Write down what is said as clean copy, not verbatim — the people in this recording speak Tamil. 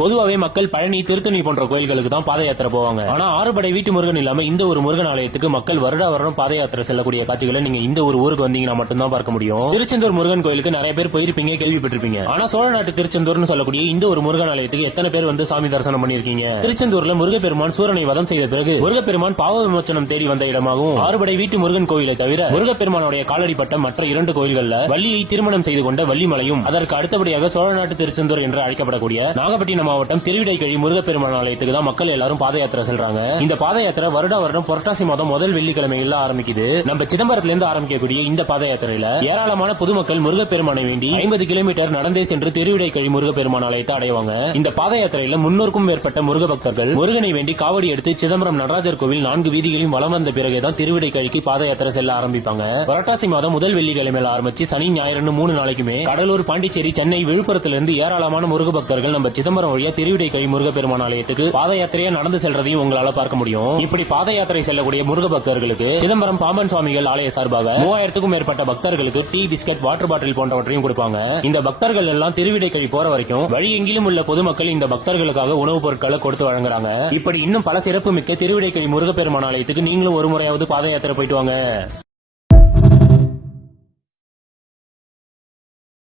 பொதுவாவே மக்கள் பழனி, திருத்தணி போன்ற கோயில்களுக்கு தான் பாத யாத்திரை போவாங்க. ஆனா ஆறுபடை வீட்டு முருகன் இல்லாம இந்த ஒரு முருகன் ஆலயத்துக்கு மக்கள் வருட வருடம் பாத யாத்திரை செல்லக்கூடிய காட்சிகளை நீங்க இந்த ஒரு ஊருக்கு வந்தீங்கன்னா மட்டும்தான் பார்க்க முடியும். திருச்செந்தூர் முருகன் கோயிலுக்கு நிறைய பேர் போயிருப்பீங்க, கேள்விப்பட்டிருப்பீங்க. ஆனா சோழ நாட்டு திருச்செந்தூர்னு சொல்லக்கூடிய இந்த ஒரு முருகன் ஆலயத்துக்கு எத்தனை பேர் வந்து சாமி தரிசனம் பண்ணிருக்கீங்க? திருச்செந்தூர்ல முருகப்பெருமான் சூரனை வதம் செய்த பிறகு முருகப்பெருமான் பாவ விமோச்சனம் தேடி வந்த இடமாகவும், ஆறுபடை வீட்டு முருகன் கோயிலை தவிர முருகப்பெருமானுடைய காலடிப்பட்ட மற்ற 2 கோயில்கள்ல வள்ளியை திருமணம் செய்து கொண்ட வள்ளிமலையும், அதற்கு அடுத்தபடியாக சோழ நாட்டு திருச்செந்தூர் என்று அழைக்கப்படக்கூடிய நாகப்பட்டினம் மாவட்டம் திருவிடை முருகப்பெருமான் ஆலயத்துக்கு தான் மக்கள் எல்லாரும் பாத யாத்திரை செல்றாங்க. இந்த பாத யாத்திரை வருடம் புரட்டாசி மாதம் முதல் வெள்ளிக்கிழமையில ஆரம்பிக்குது. நம்ம சிதம்பரத்துல இருந்து ஆரம்பிக்கக்கூடிய இந்த பாத யாத்திரையில ஏராளமான பொதுமக்கள் முருகப்பெருமானை வேண்டி 50 கிலோமீட்டர் நடந்தே சென்று திருவிடைக்கழி முருகப்பெருமான் ஆலயத்தை அடைவாங்க. இந்த பாத யாத்திரையில 300க்கும் மேற்பட்ட முருக பக்தர்கள் முருகனை வேண்டி காவடி எடுத்து சிதம்பரம் நடராஜர் கோவில் 4 வீதிகளையும் வலம் வந்த பிறகுதான் திருவிடைக்கழிக்கு பாத யாத்திரை செல்ல ஆரம்பிப்பாங்க. புரட்டாசி மாதம் முதல் வெள்ளிக்கிழமையில ஆரம்பிச்சு சனி ஞாயிறு 3 நாளைக்குமே கடலூர், பாண்டிச்சேரி, சென்னை, விழுப்புரத்திலிருந்து ஏராளமான முருக பக்தர்கள் நம்ம சிதம்பரம் வழியா திருவிடைக்கழி முருகப்பெருமான் ஆலயத்துக்கு பாத யாத்திரையா நடந்து செல்றதையும் உங்களால பார்க்க முடியும். இப்படி பாத யாத்திரை செல்லக்கூடிய முருக பக்தர்களுக்கு சிதம்பரம் பாம்பன் சுவாமிகள் ஆலய சார்பாக 3000க்கும் மேற்பட்ட பக்தர்களுக்கு டீ, பிஸ்கட், வாட்டர் பாட்டில் போன்றவற்றையும் கொடுப்பாங்க. இந்த பக்தர்கள் எல்லாம் திருவிடைக்கழி போற வரைக்கும் வழி எங்கிலும் உள்ள பொதுமக்கள் இந்த பக்தர்களுக்காக உணவுப் பொருட்களை கொடுத்து வழங்குறாங்க. இப்படி இன்னும் பல சிறப்பு மிக்க திருவிடைக்கழி முருகப்பெருமான் ஆலயத்துக்கு நீங்களும் ஒரு முறையாவது பாத யாத்திரை போயிட்டு வாங்க.